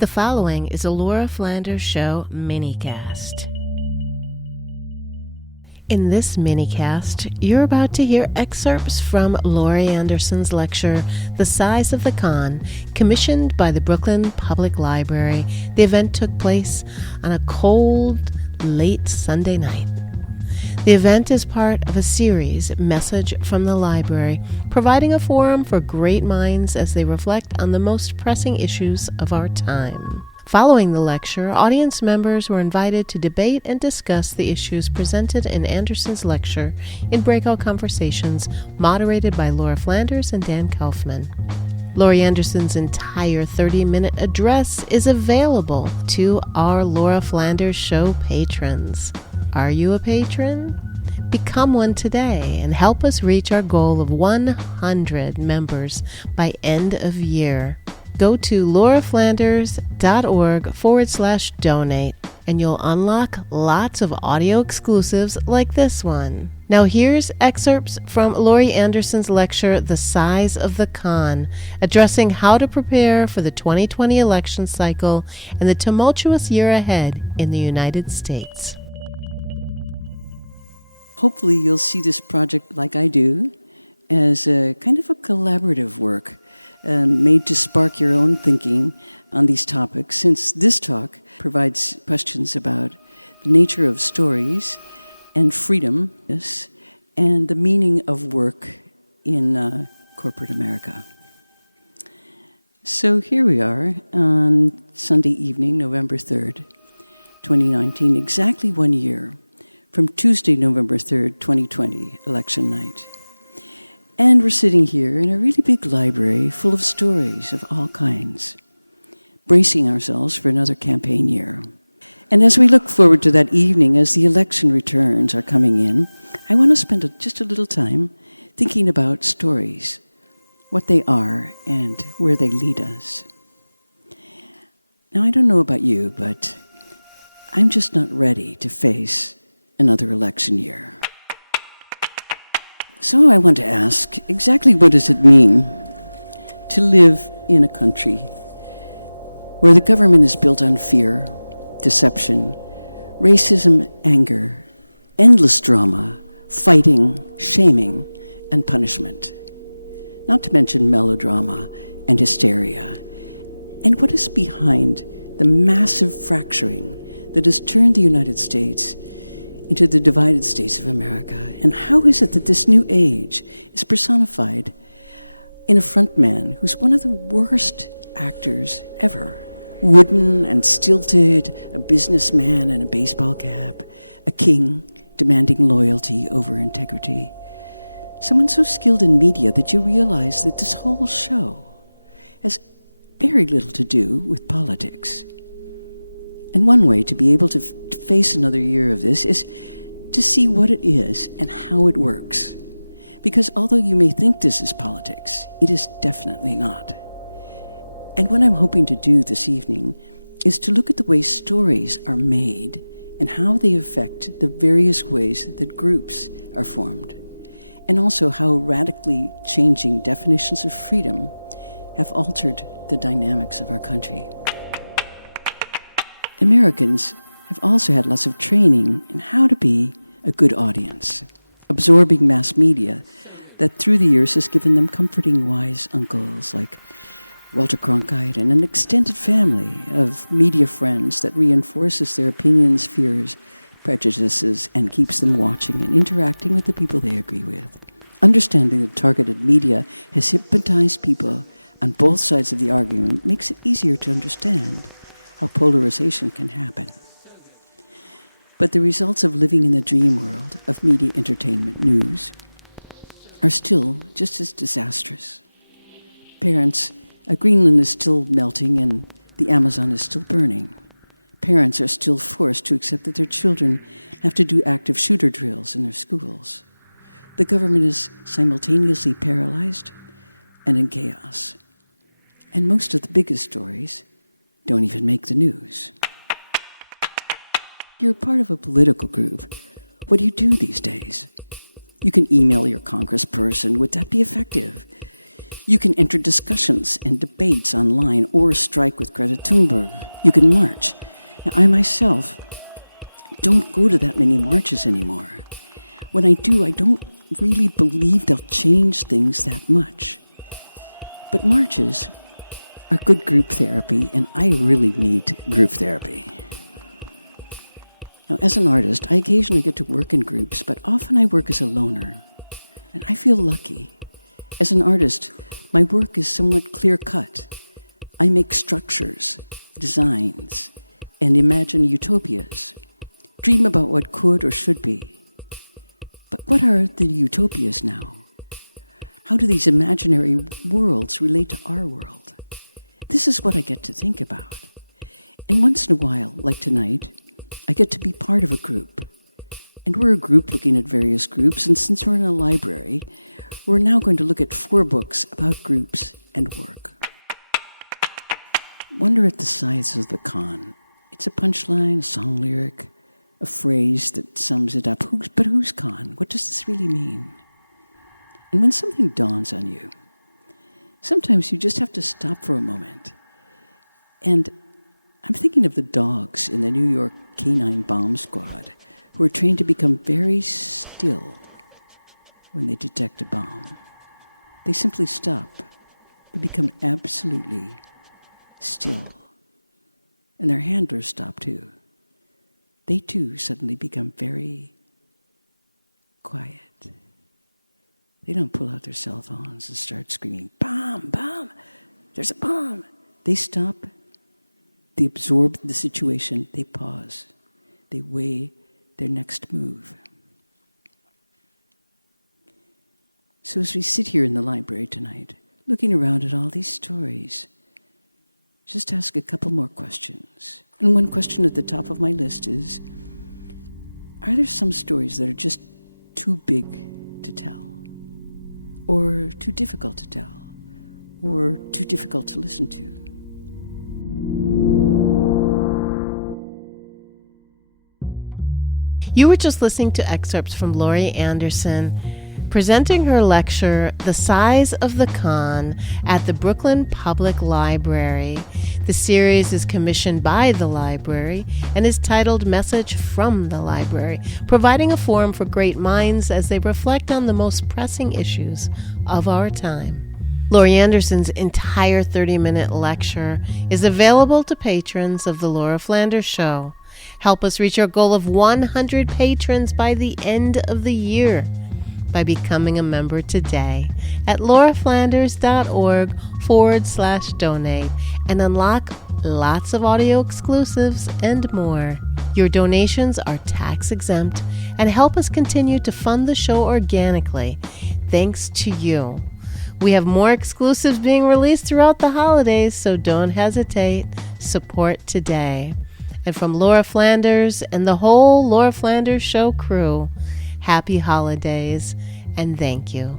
The following is a Laura Flanders Show minicast. In this minicast, you're about to hear excerpts from Laurie Anderson's lecture, The Size of the Con, commissioned by the Brooklyn Public Library. The event took place on a cold, late Sunday night. The event is part of a series, Message from the Library, providing a forum for great minds as they reflect on the most pressing issues of our time. Following the lecture, audience members were invited to debate and discuss the issues presented in Anderson's lecture in breakout conversations moderated by Laura Flanders and Dan Kaufman. Laurie Anderson's entire 30-minute address is available to our Laura Flanders Show patrons. Are you a patron? Become one today and help us reach our goal of 100 members by end of year. Go to lauraflanders.org/donate and you'll unlock lots of audio exclusives like this one. Now here's excerpts from Laurie Anderson's lecture, The Size of the Con, addressing how to prepare for the 2020 election cycle and the tumultuous year ahead in the United States. Hopefully you'll see this project, like I do, as a kind of a collaborative work made to spark your own thinking on these topics, since this talk provides questions about the nature of stories and freedom and the meaning of work in corporate America. So here we are on Sunday evening, November 3rd, 2019, exactly 1 year from Tuesday, November 3rd, 2020, election night. And we're sitting here in a really big library full of stories of all kinds, bracing ourselves for another campaign year. And as we look forward to that evening, as the election returns are coming in, I want to spend just a little time thinking about stories, what they are and where they lead us. Now, I don't know about you, but I'm just not ready to face another election year. So I want to ask, exactly what does it mean to live in a country where the government is built on fear, deception, racism, anger, endless drama, fighting, shaming, and punishment, not to mention melodrama and hysteria? And what is behind the massive fracturing that has turned the United States into the divided states of America? And how is it that this new age is personified in a frontman who's one of the worst actors ever? Wooden and stilted, a businessman in a baseball cap, a king demanding loyalty over integrity. Someone so skilled in media that you realize that this whole show has very little to do with politics. And one way to be able to face another year of this is to see what it is and how it works. Because although you may think this is politics, it is definitely not. And what I'm hoping to do this evening is to look at the way stories are made and how they affect the various ways that groups are formed, and also how radically changing definitions of freedom have altered the dynamics of our country. Americans have also had lots of training in how to be a good audience, absorbing mass media that through the years has given them comforting wise uncles like Walter Cronkite and an extended family of media friends that reinforces their opinions, fears, prejudices, and keeps them watching and interacting with the people they agree with. Understanding that targeted media has hypnotized people on both sides of the argument makes it easier to understand how polarization can happen. But the results of living in the dream world of media entertainment news are still just as disastrous. Parents, Greenland is still melting and the Amazon is still burning. Parents are still forced to accept that their children have to do active shooter drills in their schools. The government is simultaneously paralyzed and in chaos. And most of the biggest stories don't even make the news. You're part of a political group. What do you do these days? You can email your congressperson. Would that be effective? You can enter discussions and debates online or strike with Greta Thunberg. You can march. Now, I myself don't go to that many marches anymore. When I do, I don't really believe they'll change things that much. But marches are good group therapy, and I really need group therapy. Now, as an artist, I occasionally get to work in groups, but often I work as a loner, and I feel lucky. As an artist, my work is somewhat clear-cut. I make structures, designs, and imagine utopias. Dream about what could or should be. But what are the utopias now? How do these imaginary worlds relate to our world? This is what I get to think about. And once in a while, like tonight, I get to be part of a group. And we're a group looking at various groups, and since we're in a library, we're now going to look at 4 books about groups and work. Wonder at the size of the con. It's a punchline, a song lyric, a phrase that sums it up. But who's con? What does this really mean? And when something dawns on you, sometimes you just have to stop for a moment. And I'm thinking of the dogs in the New York Canine Bomb Squad who are trained to become very still when they detect a bomb. They simply stop. They become absolutely still. And their handlers stop too. They too suddenly become very quiet. They don't pull out their cell phones and start screaming, "Bomb, bomb, there's a bomb." They stop. They absorb the situation. They pause. They weigh their next move. So as we sit here in the library tonight, looking around at all these stories, just ask a couple more questions. And one question at the top of my list is, are there some stories that are just too big to tell? Or too difficult to tell? Or too difficult to listen to? You were just listening to excerpts from Laurie Anderson presenting her lecture, The Size of the Con, at the Brooklyn Public Library. The series is commissioned by the library and is titled Message from the Library, providing a forum for great minds as they reflect on the most pressing issues of our time. Laurie Anderson's entire 30-minute lecture is available to patrons of The Laura Flanders Show. Help us reach our goal of 100 patrons by the end of the year by becoming a member today at lauraflanders.org/donate and unlock lots of audio exclusives and more. Your donations are tax exempt and help us continue to fund the show organically, thanks to you. We have more exclusives being released throughout the holidays, so don't hesitate. Support today. And from Laura Flanders and the whole Laura Flanders Show crew, happy holidays and thank you.